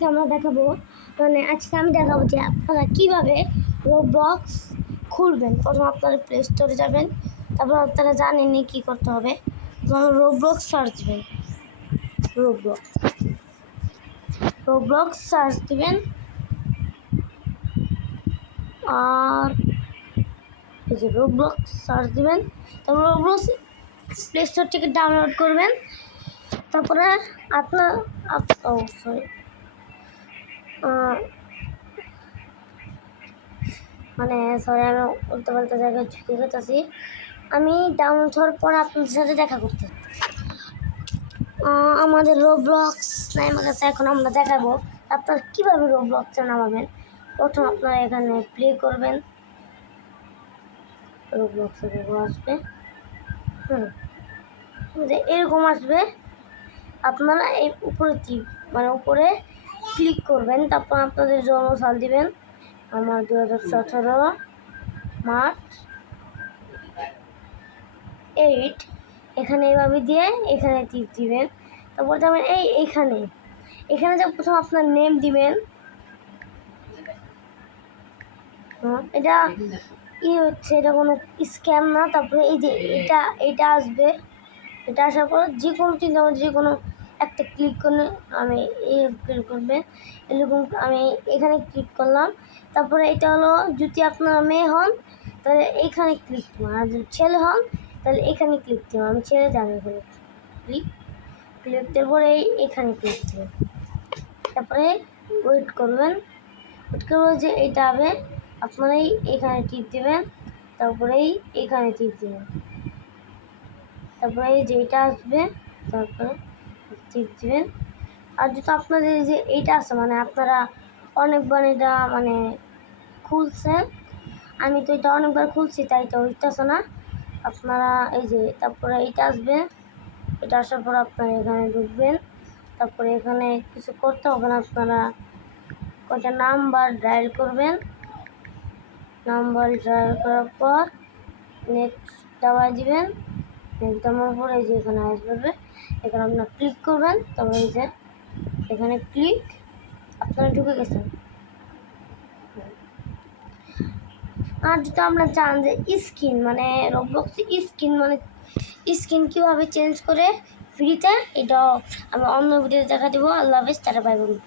আজকে আমরা দেখাবো আজকে আমি দেখাবো যে আপনারা কীভাবে রোবলক্স খুলবেন। প্রথমে আপনারা প্লে স্টোরে যাবেন, তারপর আপনারা জানেনই কী করতে হবে। রোবলক্স সার্চ দিবেন, রোবলক্স সার্চ দিবেন, আর এই যে রোবলক্স সার্চ দিবেন, তারপর রোবলক্স প্লে স্টোর থেকে ডাউনলোড করবেন। তারপরে আপনার সরি আমি উল্টো পাল্টা জায়গায় ঝুঁকে গেছি। আমি ডাউনলোড হওয়ার পর আপনাদের সাথে দেখা করতে আমাদের রোবলক্স নামার কাছে এখন আমরা দেখাবো আপনারা কীভাবে রোবলক্সটা নামাবেন। প্রথম আপনারা এখানে প্লে করবেন, রোবলক্সের আসবে, এরকম আসবে। আপনারা এই উপরে উপরে ক্লিক করবেন, তারপর আপনাদের জন্মসাল দিবেন। আমার 2017 মার্চ 8। এখানে এইভাবে দিয়ে এখানে টিপ দিবেন। তারপর যাবেন এখানে যে প্রথম আপনার নেম দিবেন। এটা হচ্ছে, এটা কোনো স্ক্যাম না। তারপরে এই যে এটা আসবে, এটা আসার পর যে কোনো চিন্তা যে কোনো একটা ক্লিক করলে আমি ক্লিক করবে, এরকম আমি এখানে ক্লিক করলাম। তারপরে এটা হলো, যদি আপনারা মেয়ে হন তাহলে এইখানে ক্লিক করবেন, আর যদি ছেলে হন তাহলে এখানে ক্লিক করবেন। আমি ছেলে যাবো, এখানে ক্লিক দেওয়ার পরে এখানে ক্লিক দেবেন। তারপরে ওয়েট করবেন, যে এটা হবে আপনারা এখানে টিপ দেবেন, তারপরেই এখানে টিপ দেবেন। তারপরে যেটা আসবে তারপরে টিপ দেবেন। আর যদি আপনাদের যে এইটা আছে আপনারা অনেকবার এটা খুলছেন, আমি তো এটা অনেকবার খুলছি তাই তো হইতেছে না। আপনারা এই যে তারপরে এটা আসবে, এটা আসার পর আপনারা এখানে ঢুকবেন। তারপরে এখানে কিছু করতে হবে না, আপনারা কয়টা নাম্বার ডায়াল করবেন। নাম্বার ডায়াল করার পর নেক্সট দাবাই দিবেন। নেক্সট দেওয়ার পর এই যে এখানে আসবে, এখানে আপনারা ক্লিক করবেন। তবে এই যে এখানে ক্লিক, আপনারা ঢুকে গেছেন। আর যদি আমরা চান যে স্কিন রোবলক্স স্কিন কীভাবে চেঞ্জ করে ফ্রিতে, এটাও আমি অন্য ভিডিওতে দেখা দেবো। আল্লাহ হাফেজ, টাটা, বাই বাই।